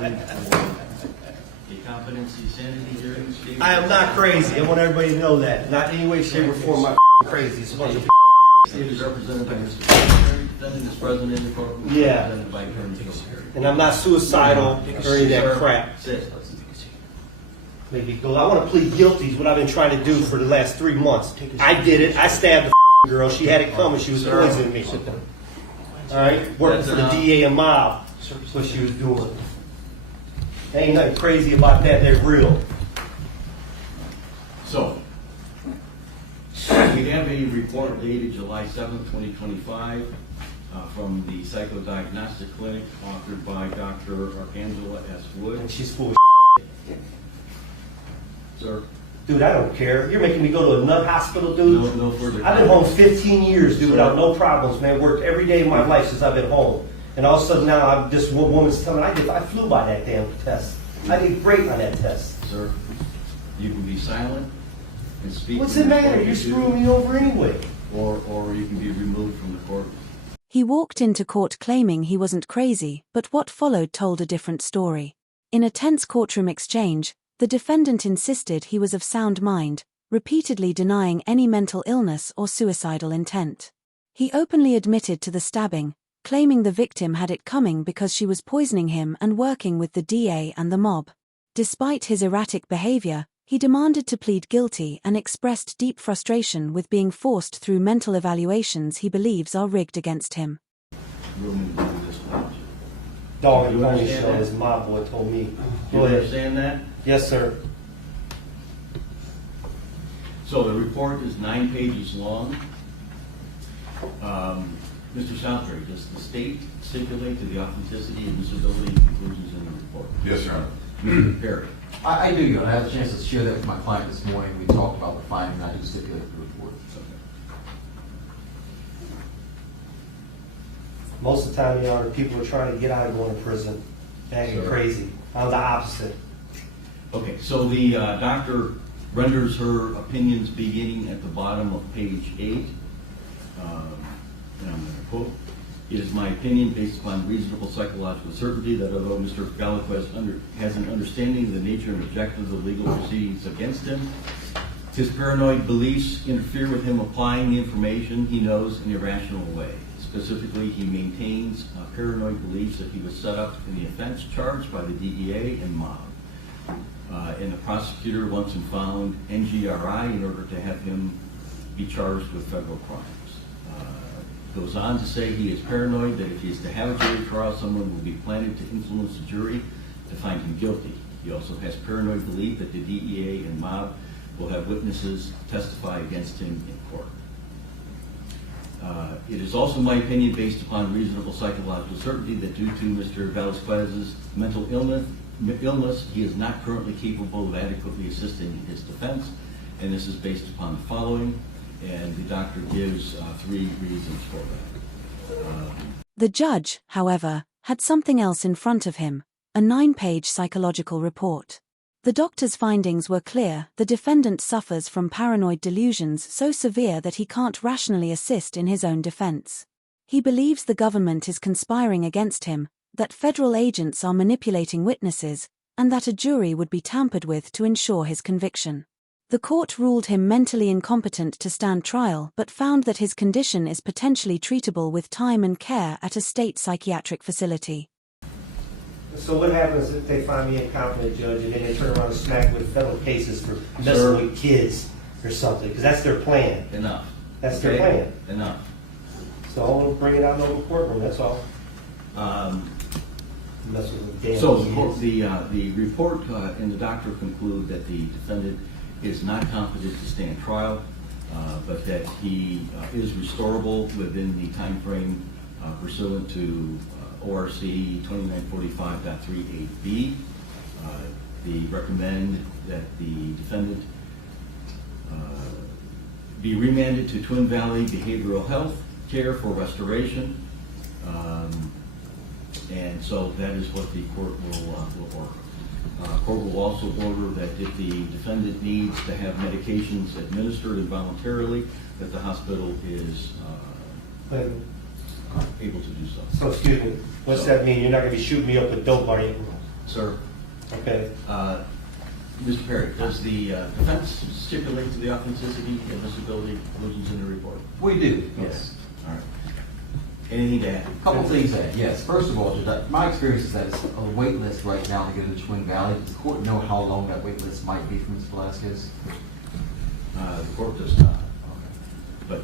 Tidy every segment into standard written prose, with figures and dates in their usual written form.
going for a competency sanity hearing. I am not crazy. I want everybody to know that. Not in any way, shape, or form am I crazy. It's a bunch of It is represented by Mr. Secretary, defendant is present in the courtroom. Yeah. Represented by Attorney General. and I'm not suicidal or any of that crap. Sit. Maybe go. I want to plead guilty is what I've been trying to do for the last 3 months. I did it. I stabbed the girl. She had it coming. She was poisoning me. All right, working for the DA and mob. That's what she was doing. Ain't nothing crazy about that. They're real. So, we have a report dated July 7th, 2025 from the Psychodiagnostic Clinic authored by Dr. Arcangela S. Wood. And she's full of Sir? Dude, I don't care. You're making me go to a nut hospital, dude. No further I've been home comments. 15 years, dude, without no problems, man. Worked every day of my life since I've been home. And all of a sudden now, this woman's telling me, I flew by that damn test. I did great on that test. Sir, you can be silent and speak. What's from it the matter? podium, You're screwing me over anyway. Or you can be removed from the court. He walked into court claiming he wasn't crazy, but what followed told a different story. In a tense courtroom exchange, the defendant insisted he was of sound mind, repeatedly denying any mental illness or suicidal intent. He openly admitted to the stabbing, claiming the victim had it coming because she was poisoning him and working with the DA and the mob. Despite his erratic behavior, he demanded to plead guilty and expressed deep frustration with being forced through mental evaluations he believes are rigged against him. Room to do this pledge. Dog, You you only understand show that? this mob boy told me. Do Go you ahead. understand that? Yes, sir. So the report is 9 pages long. Mr. Southbury, does the state stipulate to the authenticity and disability conclusions in the report? Yes, Your Honor. Mr. Perry. I do, Your Honor. I had a chance to share that with my client this morning. We talked about the finding. I do stipulate the report. Most of the time, Your Honor, people are trying to get out of going to prison, acting Sure. crazy. I'm the opposite. Okay, so the doctor renders her opinions beginning at the bottom of page 8. And I'm going to quote, "It is my opinion, based upon reasonable psychological certainty, that although Mr. Galliquez has an understanding of the nature and objectives of legal proceedings against him, his paranoid beliefs interfere with him applying the information he knows in an irrational way. Specifically, he maintains paranoid beliefs that he was set up in the offense charged by the DEA and mob. And the prosecutor wants him found NGRI in order to have him be charged with federal crimes. Goes on to say he is paranoid that if he is to have a jury trial, someone will be planning to influence the jury to find him guilty. He also has paranoid belief that the DEA and mob will have witnesses testify against him in court. It is also my opinion, based upon reasonable psychological certainty, that due to Mr. Velazquez's mental illness, he is not currently capable of adequately assisting in his defense, and this is based upon the following." And the doctor gives 3 reasons for that. The judge, however, had something else in front of him, a 9-page psychological report. The doctor's findings were clear: the defendant suffers from paranoid delusions so severe that he can't rationally assist in his own defense. He believes the government is conspiring against him, that federal agents are manipulating witnesses, and that a jury would be tampered with to ensure his conviction. The court ruled him mentally incompetent to stand trial but found that his condition is potentially treatable with time and care at a state psychiatric facility. So what happens if they find me incompetent, Judge, and then they turn around and smack me with federal cases for messing Sir. with kids or something? Because that's their plan. Enough. That's their plan. Enough. So I want to bring it out in the open courtroom, that's all. Messing with damn So kids. the report and the doctor conclude that the defendant is not competent to stand trial, but that he is restorable within the time frame pursuant to ORC 2945.38b. They recommend that the defendant be remanded to Twin Valley Behavioral Health Care for restoration. And so that is what the court will order. Court will also order that if the defendant needs to have medications administered involuntarily, that the hospital is able to do so. So excuse me, what's that mean? You're not going to be shooting me up with dope, are you? Sir, Okay. Mr. Perry, does the defense stipulate to the authenticity and admissibility conclusions in the report? We do, yes. All right. Anything to add? Couple things that, yes. First of all, my experience is that it's a wait list right now to get into Twin Valley. Does the court know how long that wait list might be for Ms. Velasquez? The court does not, but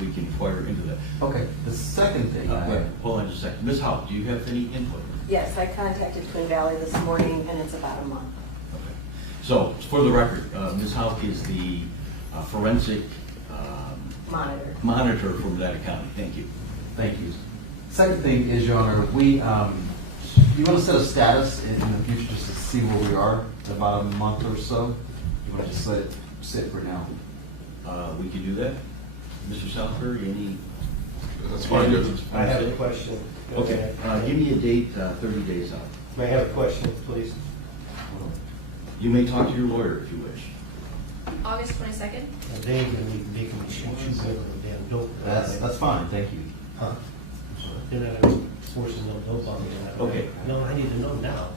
we can inquire into that. Okay, the second thing. Wait, hold on just a second. Ms. Howe, do you have any input? Yes, I contacted Twin Valley this morning, and it's about a month. Okay. So, for the record, Ms. Howe is the forensic monitor from that county. Thank you. Thank you. Second thing is, Your Honor, you want to set a status in the future just to see where we are in about a month or so? You want to just let it sit for now? We can do that. Mr. Southbury, any? That's fine. I have a question. Go Okay, ahead. give me a date 30 days out. May I have a question, please? You may talk to your lawyer if you wish. August 22nd? Now, they ain't gonna be making me shoot you with a damn dope. That's fine, thank you. Huh? They're not gonna force no dope on me. Okay. No, I need to know now.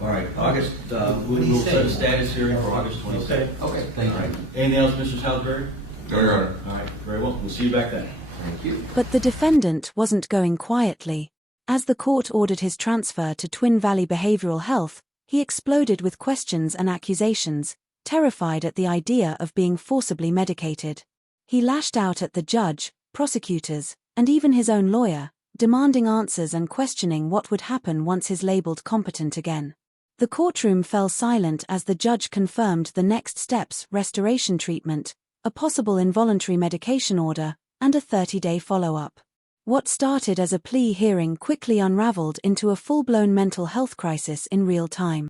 All right, August, What do you we'll say? set a status hearing for August 22nd. Okay. Okay, thank All right. you. Anything else, Mr. Southbury? No, Your Honor. All right, very well. We'll see you back then. Thank you. But the defendant wasn't going quietly. As the court ordered his transfer to Twin Valley Behavioral Health, he exploded with questions and accusations, terrified at the idea of being forcibly medicated. He lashed out at the judge, prosecutors, and even his own lawyer, demanding answers and questioning what would happen once he's labeled competent again. The courtroom fell silent as the judge confirmed the next steps: restoration treatment, a possible involuntary medication order, and a 30-day follow-up. What started as a plea hearing quickly unraveled into a full-blown mental health crisis in real time.